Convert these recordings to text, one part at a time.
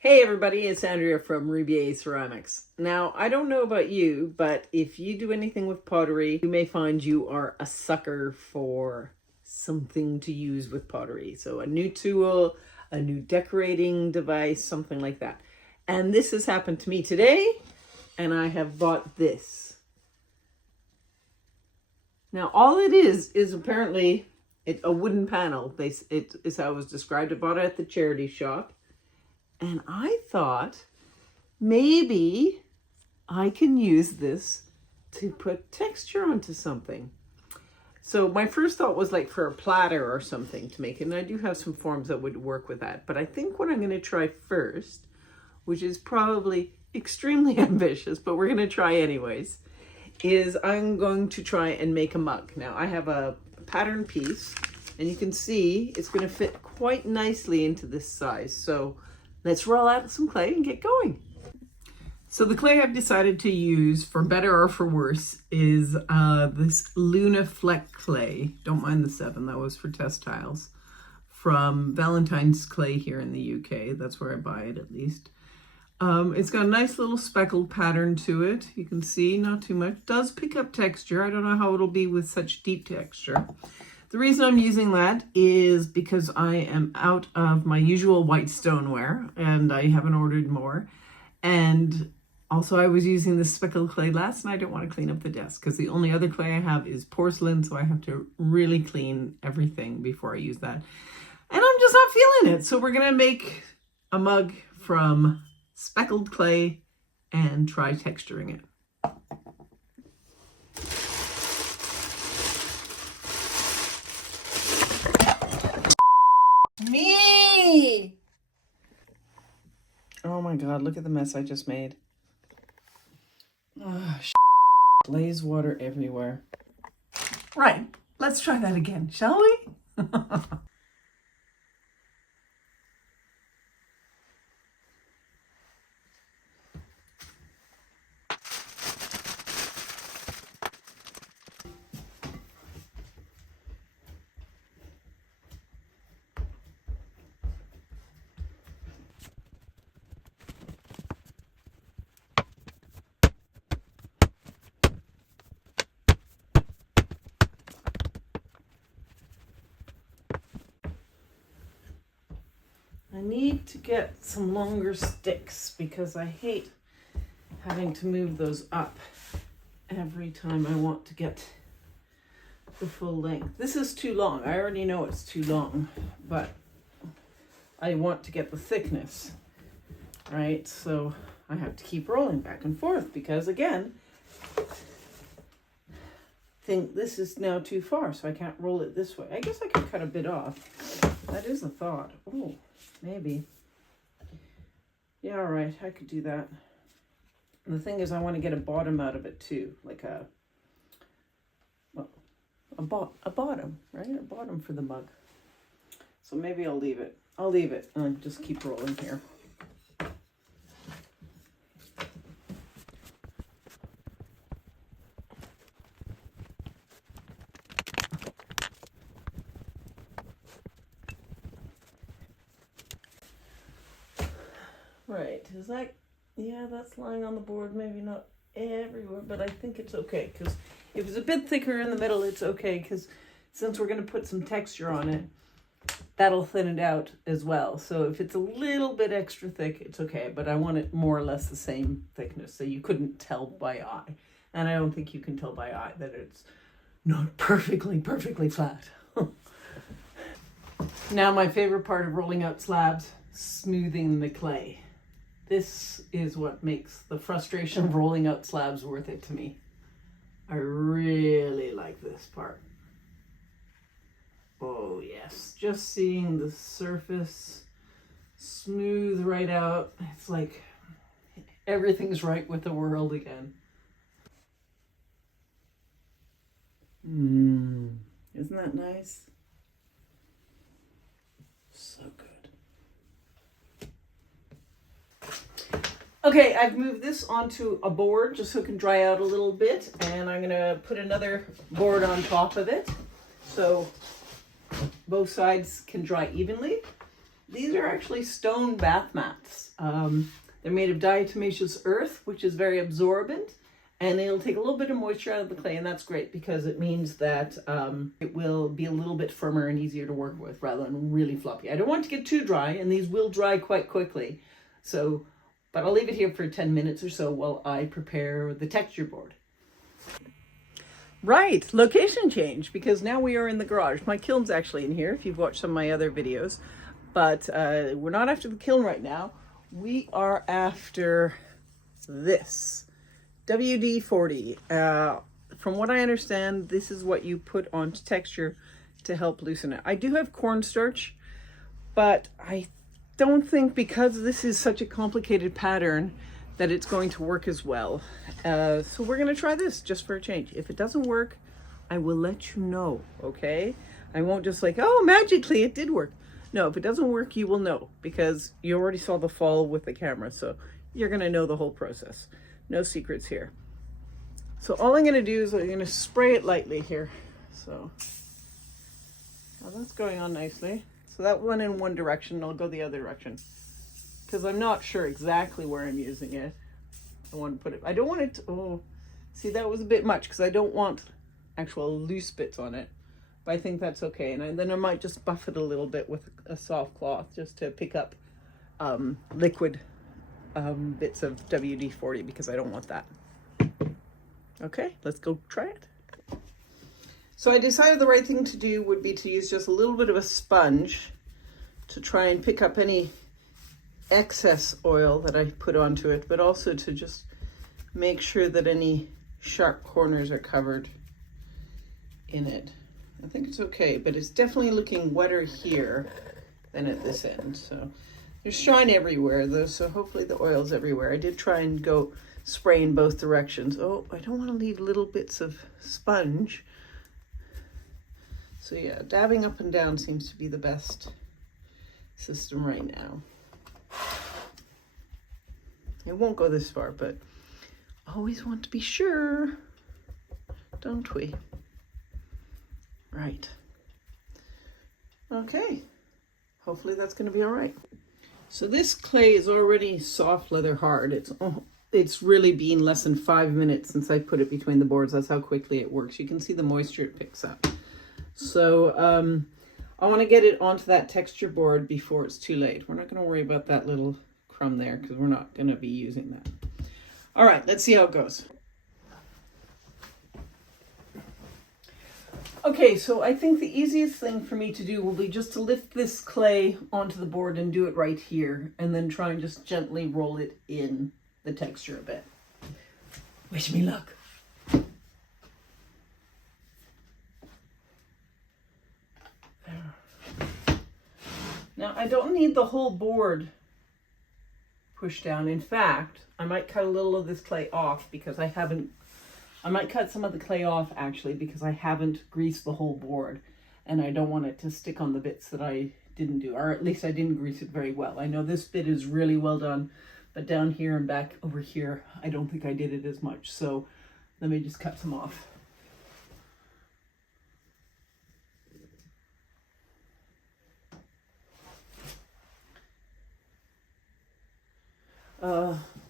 Hey everybody, it's Andrea from Ribier Ceramics. Now, I don't know about you, but if you do anything with pottery, you may find you are a sucker for something to use with pottery. So a new tool, a new decorating device, something like that. And this has happened to me today, and I have bought this. Now, all it is apparently a wooden panel. It is how it was described. I bought it at the charity shop. And I thought maybe I can use this to put texture onto something. So my first thought was like for a platter or something to make it. And I do have some forms that would work with that. But I think what I'm going to try first, which is probably extremely ambitious, but we're going to try anyways, is I'm going to try and make a mug. Now I have a pattern piece and you can see it's going to fit quite nicely into this size. So let's roll out some clay and get going. So the clay I've decided to use, for better or for worse, is this Luna Fleck clay. Don't mind the 7, that was for test tiles. From Valentine's Clay here in the UK. That's where I buy it at least. It's got a nice little speckled pattern to it. You can see, not too much. Does pick up texture. I don't know how it'll be with such deep texture. The reason I'm using that is because I am out of my usual white stoneware and I haven't ordered more. And also I was using this speckled clay last and I don't want to clean up the desk because the only other clay I have is porcelain, so I have to really clean everything before I use that. And I'm just not feeling it. So we're going to make a mug from speckled clay and try texturing it. Me! Oh my god, look at the mess I just made. Oh, blaze water everywhere. Right, let's try that again, shall we? I need to get some longer sticks because I hate having to move those up every time I want to get the full length. This is too long. I already know it's too long, but I want to get the thickness, right? So I have to keep rolling back and forth because, again, I think this is now too far, so I can't roll it this way. I guess I could cut a bit off. That is a thought. Oh, maybe. Yeah, all right, I could do that. And the thing is, I want to get a bottom out of it too, like a bottom, right? A bottom for the mug. So maybe I'll leave it. I'll leave it and just keep rolling here. Right, is that, yeah, that's lying on the board, maybe not everywhere, but I think it's okay, because if it's a bit thicker in the middle, it's okay, because since we're going to put some texture on it, that'll thin it out as well. So if it's a little bit extra thick, it's okay, but I want it more or less the same thickness, so you couldn't tell by eye. And I don't think you can tell by eye that it's not perfectly flat. Now my favorite part of rolling out slabs, smoothing the clay. This is what makes the frustration of rolling out slabs worth it to me. I really like this part. Oh yes, just seeing the surface smooth right out. It's like everything's right with the world again. Isn't that nice? So good. Okay, I've moved this onto a board just so it can dry out a little bit, and I'm gonna put another board on top of it so both sides can dry evenly. These are actually stone bath mats. They're made of diatomaceous earth, which is very absorbent, and it'll take a little bit of moisture out of the clay, and that's great because it means that it will be a little bit firmer and easier to work with rather than really floppy. I don't want it to get too dry, and these will dry quite quickly. So, but I'll leave it here for 10 minutes or so while I prepare the texture board. Right, location change, because now we are in the garage. My kiln's actually in here if you've watched some of my other videos, but we're not after the kiln right now. We are after this WD-40. From what I understand, this is what you put onto texture to help loosen it. I do have cornstarch, but I don't think, because this is such a complicated pattern, that it's going to work as well. So we're gonna try this just for a change. If it doesn't work, I will let you know, okay? I won't just like, oh, magically it did work. No, if it doesn't work, you will know, because you already saw the fall with the camera, so you're gonna know the whole process. No secrets here. So all I'm gonna do is I'm gonna spray it lightly here. So now that's going on nicely. So that went in one direction, I'll go the other direction, because I'm not sure exactly where I'm using it. I want to put it, I don't want it to, oh, see, that was a bit much because I don't want actual loose bits on it, but I think that's okay. And then I might just buff it a little bit with a soft cloth just to pick up liquid bits of WD-40, because I don't want that. Okay, let's go try it. So I decided the right thing to do would be to use just a little bit of a sponge to try and pick up any excess oil that I put onto it, but also to just make sure that any sharp corners are covered in it. I think it's okay, but it's definitely looking wetter here than at this end. So there's shine everywhere though, so hopefully the oil's everywhere. I did try and go spray in both directions. Oh, I don't want to leave little bits of sponge. So yeah, dabbing up and down seems to be the best system right now. It won't go this far, but always want to be sure, don't we? Right. Okay. Hopefully that's going to be all right. So this clay is already soft leather hard. It's really been less than 5 minutes since I put it between the boards. That's how quickly it works. You can see the moisture it picks up. So I want to get it onto that texture board before it's too late. We're not going to worry about that little crumb there because we're not going to be using that. All right, let's see how it goes. Okay, so I think the easiest thing for me to do will be just to lift this clay onto the board and do it right here, and then try and just gently roll it in the texture a bit. Wish me luck. Now I don't need the whole board pushed down. In fact, I might cut a little of this clay off because I might cut some of the clay off actually because I haven't greased the whole board, and I don't want it to stick on the bits that I didn't do, or at least I didn't grease it very well. I know this bit is really well done, but down here and back over here, I don't think I did it as much. So let me just cut some off.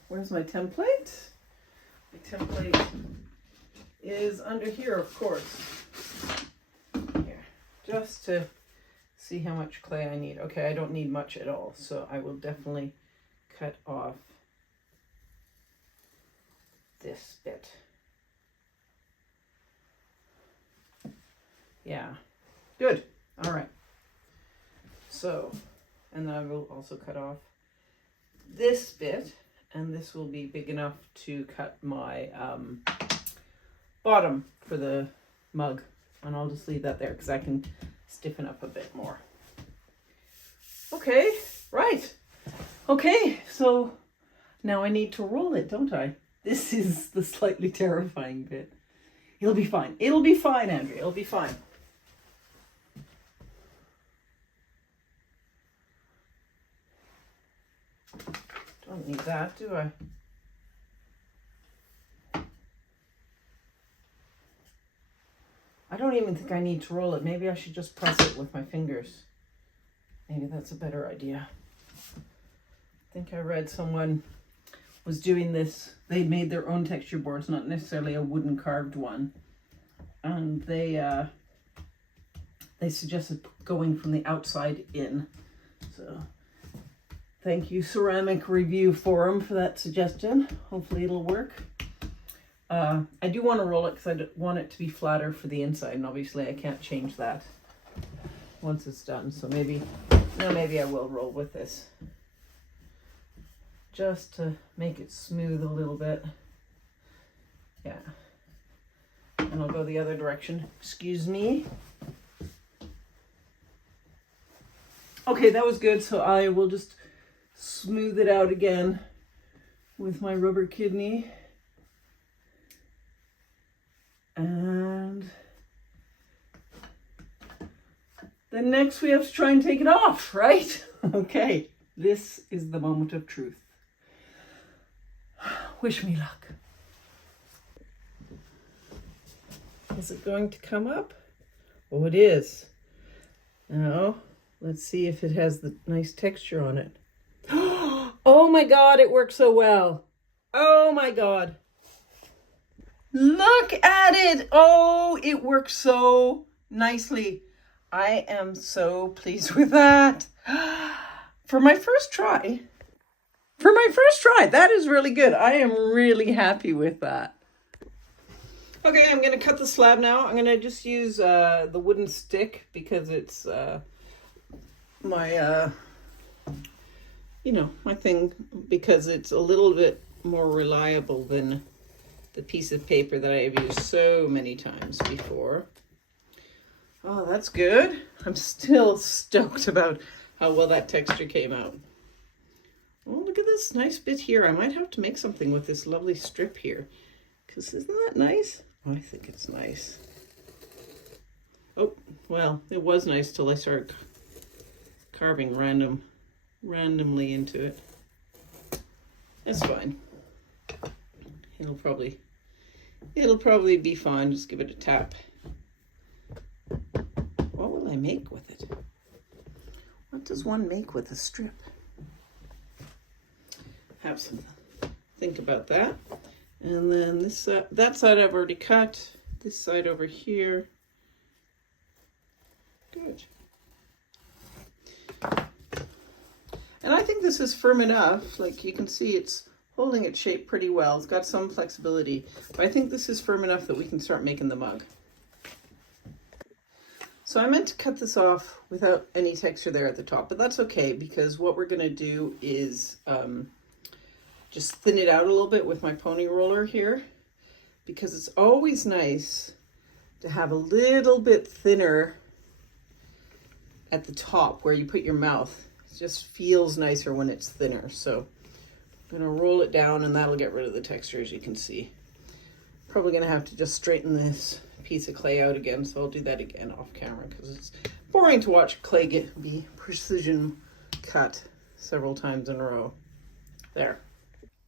Where's my template? My template is under here, of course. Here, just to see how much clay I need. Okay, I don't need much at all, so I will definitely cut off this bit. Yeah, good. All right. So, and then I will also cut off this bit, and this will be big enough to cut my bottom for the mug, and I'll just leave that there because I can stiffen up a bit more. Okay, right. Okay, so now I need to roll it, don't I? This is the slightly terrifying bit. It'll be fine. It'll be fine, Andrea. It'll be fine. Don't need that, do I? I don't even think I need to roll it. Maybe I should just press it with my fingers. Maybe that's a better idea. I think I read someone was doing this. They made their own texture boards, not necessarily a wooden carved one. And they suggested going from the outside in. So thank you, Ceramic Review Forum, for that suggestion. Hopefully it'll work. I do want to roll it because I want it to be flatter for the inside, and obviously I can't change that once it's done. So maybe I will roll with this, just to make it smooth a little bit. Yeah. And I'll go the other direction. Excuse me. Okay, that was good. So I will just smooth it out again with my rubber kidney. And then next we have to try and take it off, right? Okay, this is the moment of truth. Wish me luck. Is it going to come up? Oh, it is. Now, let's see if it has the nice texture on it. Oh my God, it works so well. Oh my God. Look at it. Oh, it works so nicely. I am so pleased with that. For my first try, that is really good. I am really happy with that. Okay, I'm going to cut the slab now. I'm going to just use the wooden stick because it's my thing, because it's a little bit more reliable than the piece of paper that I have used so many times before. Oh, that's good. I'm still stoked about how well that texture came out. Oh, look at this nice bit here. I might have to make something with this lovely strip here, because isn't that nice? Oh, I think it's nice. Oh, well, it was nice till I started carving randomly into it. That's fine. It'll probably be fine. Just give it a tap. What will I make with it? What does one make with a strip? Have some think about that. And then this that side I've already cut. This side over here. Good. And I think this is firm enough. Like you can see, it's holding its shape pretty well. It's got some flexibility, but I think this is firm enough that we can start making the mug. So I meant to cut this off without any texture there at the top, but that's okay, because what we're going to do is just thin it out a little bit with my pony roller here, because it's always nice to have a little bit thinner at the top where you put your mouth. It just feels nicer when it's thinner. So I'm going to roll it down, and that'll get rid of the texture, as you can see. Probably going to have to just straighten this piece of clay out again, so I'll do that again off camera, because it's boring to watch clay be precision cut several times in a row. There.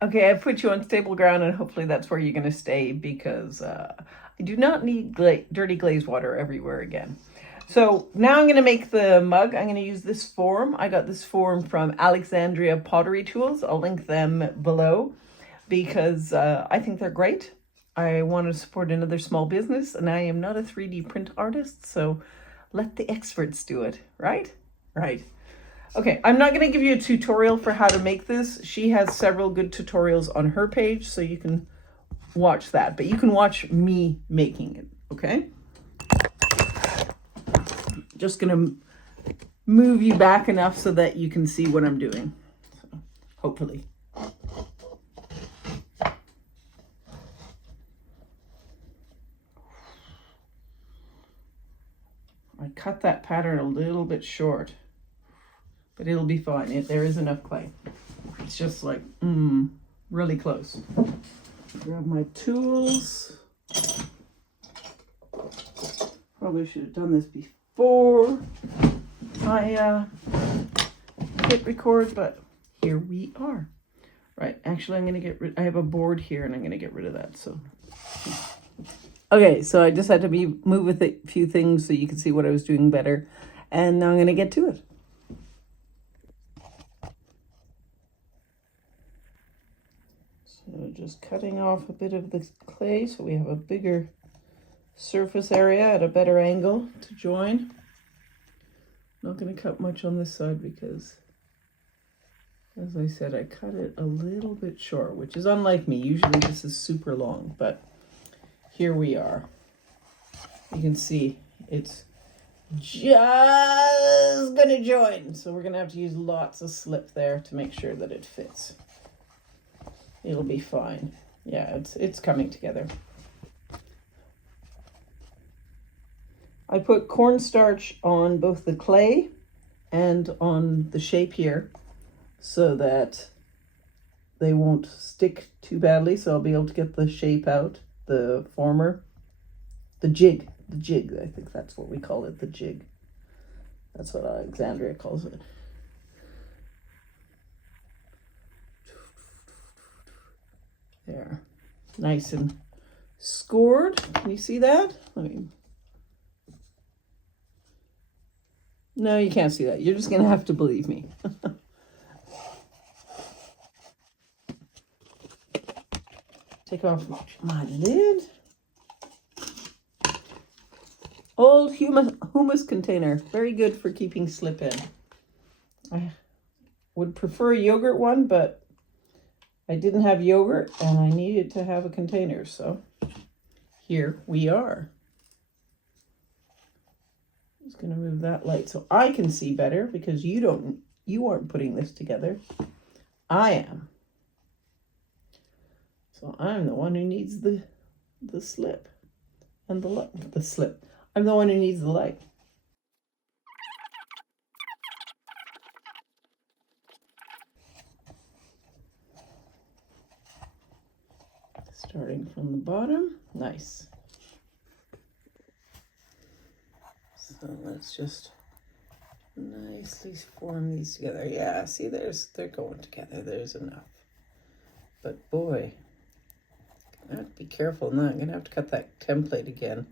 Okay, I've put you on stable ground, and hopefully that's where you're going to stay, because I do not need dirty glazed water everywhere again. So now I'm going to make the mug. I'm going to use this form. I got this form from Alexandria Pottery Tools. I'll link them below, because I think they're great. I want to support another small business, and I am not a 3D print artist, so let the experts do it, right? Right. Okay, I'm not going to give you a tutorial for how to make this. She has several good tutorials on her page, so you can watch that, but you can watch me making it, okay? Just going to move you back enough so that you can see what I'm doing, so, hopefully. I cut that pattern a little bit short, but it'll be fine. There is enough clay. It's just like, really close. Grab my tools. Probably should have done this before I hit record, but here we are. Right, actually I'm gonna get rid, I have a board here and I'm gonna get rid of that, so. Okay, so I just had to move with a few things so you can see what I was doing better. And now I'm gonna get to it. So just cutting off a bit of the clay so we have a bigger surface area at a better angle to join. Not going to cut much on this side because, as I said, I cut it a little bit short, which is unlike me. Usually this is super long, but here we are. You can see it's just going to join. So we're going to have to use lots of slip there to make sure that it fits. It'll be fine. Yeah, it's coming together. I put cornstarch on both the clay and on the shape here so that they won't stick too badly, so I'll be able to get the shape out, the former, the jig, I think that's what we call it, the jig. That's what Alexandria calls it. There, nice and scored. Can you see that? No, you can't see that. You're just going to have to believe me. Take off my lid. Old hummus container. Very good for keeping slip in. I would prefer a yogurt one, but I didn't have yogurt and I needed to have a container. So here we are. Just going to move that light so I can see better because you aren't putting this together. I am. So I'm the one who needs the slip and the slip. I'm the one who needs the light. Starting from the bottom. Nice. So let's just nicely form these together. Yeah, see, they're going together. There's enough. But boy, I have to be careful now. I'm going to have to cut that template again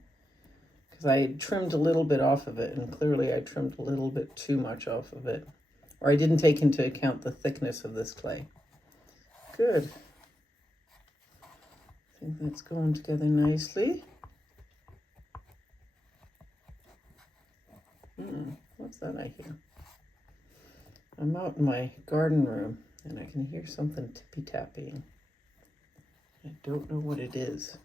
because I had trimmed a little bit off of it, and clearly I trimmed a little bit too much off of it. Or I didn't take into account the thickness of this clay. Good. I think that's going together nicely. What's that I hear? I'm out in my garden room and I can hear something tippy-tapping. I don't know what it is.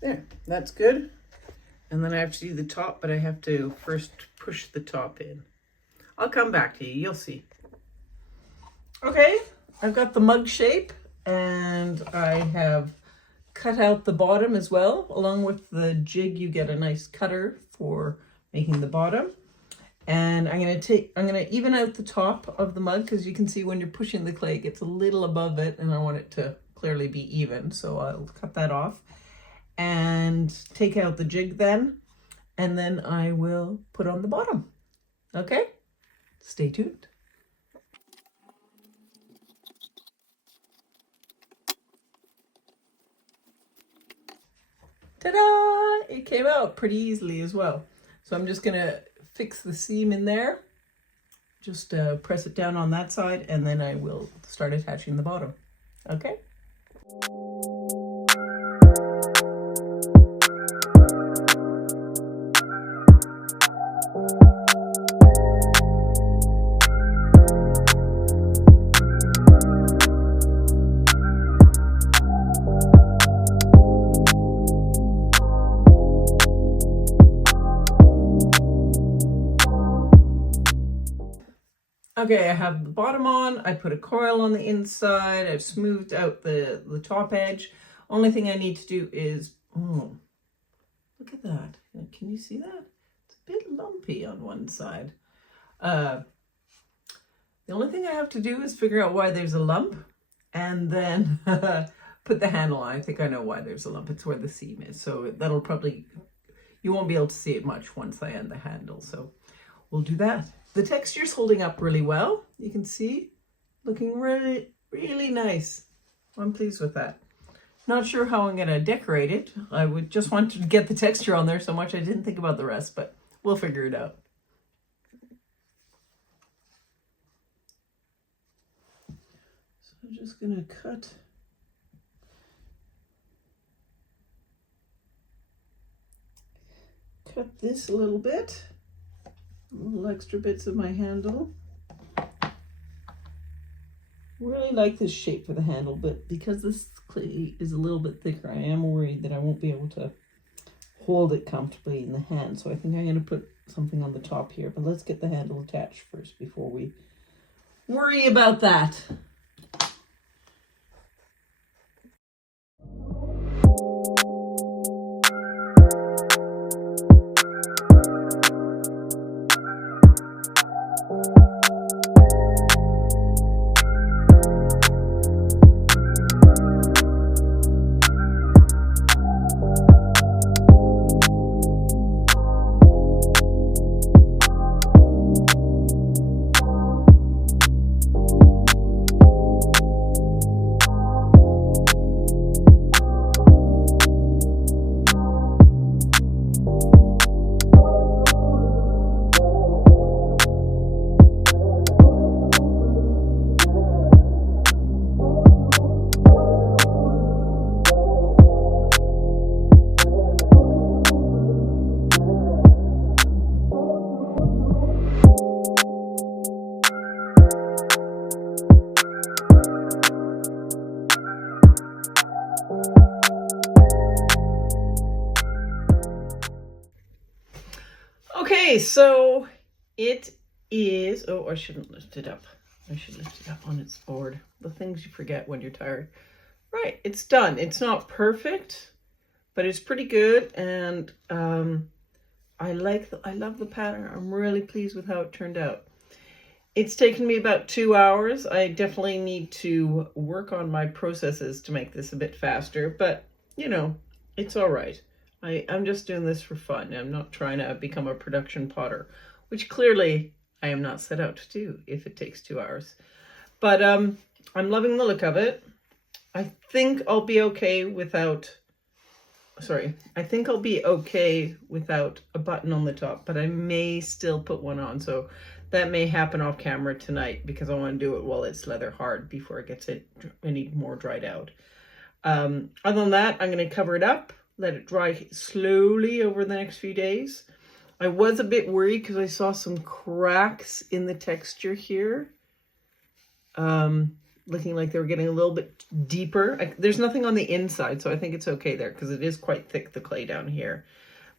There, that's good. And then I have to do the top, but I have to first push the top in. I'll come back to you, you'll see. Okay, I've got the mug shape and I have cut out the bottom as well. Along with the jig, you get a nice cutter for making the bottom. And I'm gonna even out the top of the mug because you can see when you're pushing the clay, it gets a little above it and I want it to clearly be even. So I'll cut that off and take out the jig then, and then I will put on the bottom. Okay, stay tuned. Ta-da! It came out pretty easily as well. So I'm just gonna fix the seam in there. Just press it down on that side and then I will start attaching the bottom. Okay? Okay, I have the bottom on, I put a coil on the inside, I've smoothed out the top edge. Only thing I need to do is, oh, look at that. Can you see that? It's a bit lumpy on one side. The only thing I have to do is figure out why there's a lump and then put the handle on. I think I know why there's a lump. It's where the seam is. So that'll probably, you won't be able to see it much once I end the handle. So we'll do that. The texture's holding up really well. You can see, looking really, really nice. I'm pleased with that. Not sure how I'm gonna decorate it. I would just want to get the texture on there so much I didn't think about the rest, but we'll figure it out. I'm just gonna cut this a little bit, little extra bits of my handle. Really like this shape for the handle, but because this clay is a little bit thicker, I am worried that I won't be able to hold it comfortably in the hand. So I think I'm going to put something on the top here, but let's get the handle attached first before we worry about that. Okay, so it is, oh, I shouldn't lift it up. I should lift it up on its board. The things you forget when you're tired. Right, it's done. It's not perfect, but it's pretty good. And I love the pattern. I'm really pleased with how it turned out. It's taken me about 2 hours. I definitely need to work on my processes to make this a bit faster, but you know, it's all right. I'm just doing this for fun. I'm not trying to become a production potter, which clearly I am not set out to do if it takes 2 hours. But I'm loving the look of it. I think I'll be okay without, I think I'll be okay without a button on the top, but I may still put one on. So that may happen off camera tonight because I want to do it while it's leather hard before it gets any more dried out. Other than that, I'm going to cover it up, let it dry slowly over the next few days. I was a bit worried because I saw some cracks in the texture here. Looking like they were getting a little bit deeper. There's nothing on the inside, so I think it's okay there because it is quite thick, the clay down here.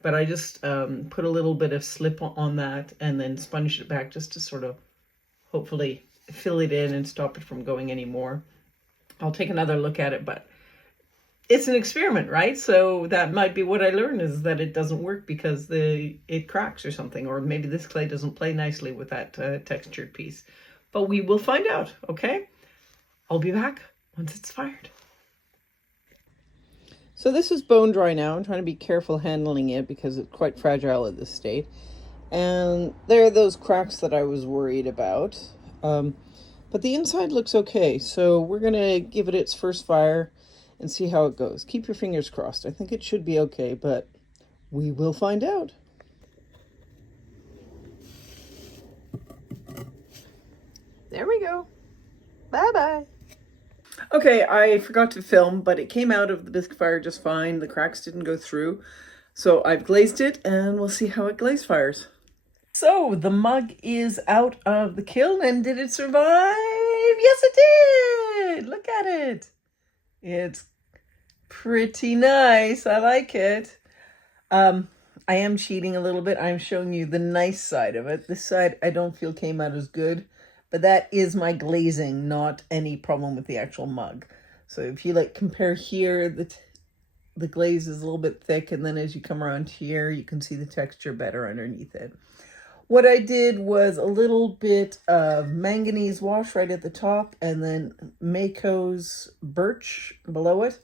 But I just put a little bit of slip on that and then sponged it back just to sort of hopefully fill it in and stop it from going anymore. I'll take another look at it, but it's an experiment, right? So that might be what I learned, is that it doesn't work because it cracks or something, or maybe this clay doesn't play nicely with that textured piece. But we will find out, okay? I'll be back once it's fired. So this is bone dry now. I'm trying to be careful handling it because it's quite fragile at this state. And there are those cracks that I was worried about. But the inside looks okay. So we're going to give it its first fire and see how it goes. Keep your fingers crossed. I think it should be okay, but we will find out. There we go. Bye-bye. Okay, I forgot to film, but it came out of the bisque fire just fine. The cracks didn't go through. So I've glazed it, and we'll see how it glaze fires. So the mug is out of the kiln, and did it survive? Yes, it did! Look at it. It's pretty nice. I like it. I am cheating a little bit. I'm showing you the nice side of it. This side I don't feel came out as good. But that is my glazing, not any problem with the actual mug. So if you compare here, the glaze is a little bit thick, and then as you come around here, you can see the texture better underneath it. What I did was a little bit of manganese wash right at the top, and then Mako's birch below it.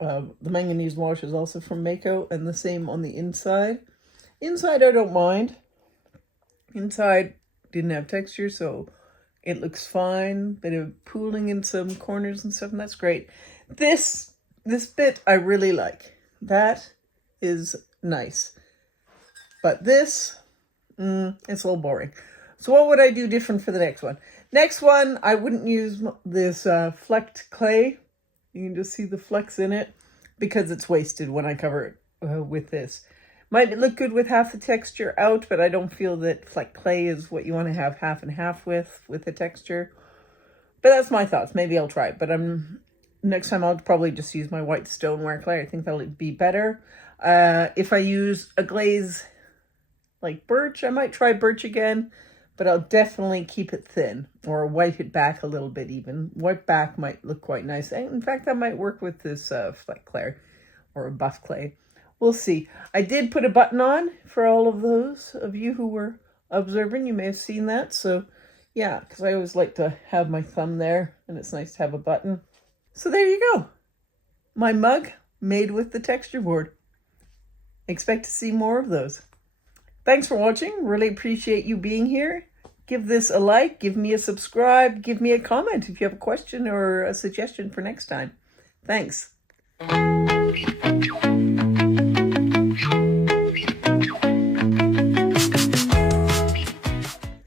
The manganese wash is also from Mako, and the same on the inside. Inside I don't mind. Inside didn't have texture, so it looks fine. Bit of pooling in some corners and stuff, and that's great. This bit I really like. That is nice. But this, it's a little boring. So what would I do different for the next one? Next one, I wouldn't use this flecked clay. You can just see the flecks in it because it's wasted when I cover it with this. Might look good with half the texture out, but I don't feel that flecked clay is what you want to have half and half with the texture. But that's my thoughts. Maybe I'll try it. But next time I'll probably just use my white stoneware clay. I think that'll be better. If I use a glaze like birch, I might try birch again. But I'll definitely keep it thin or wipe it back a little bit even. White back might look quite nice. In fact, that might work with this fleck clay or a buff clay. We'll see. I did put a button on for all of those of you who were observing. You may have seen that. So yeah, because I always like to have my thumb there and it's nice to have a button. So there you go. My mug made with the texture board. Expect to see more of those. Thanks for watching. Really appreciate you being here. Give this a like, give me a subscribe, give me a comment if you have a question or a suggestion for next time. Thanks.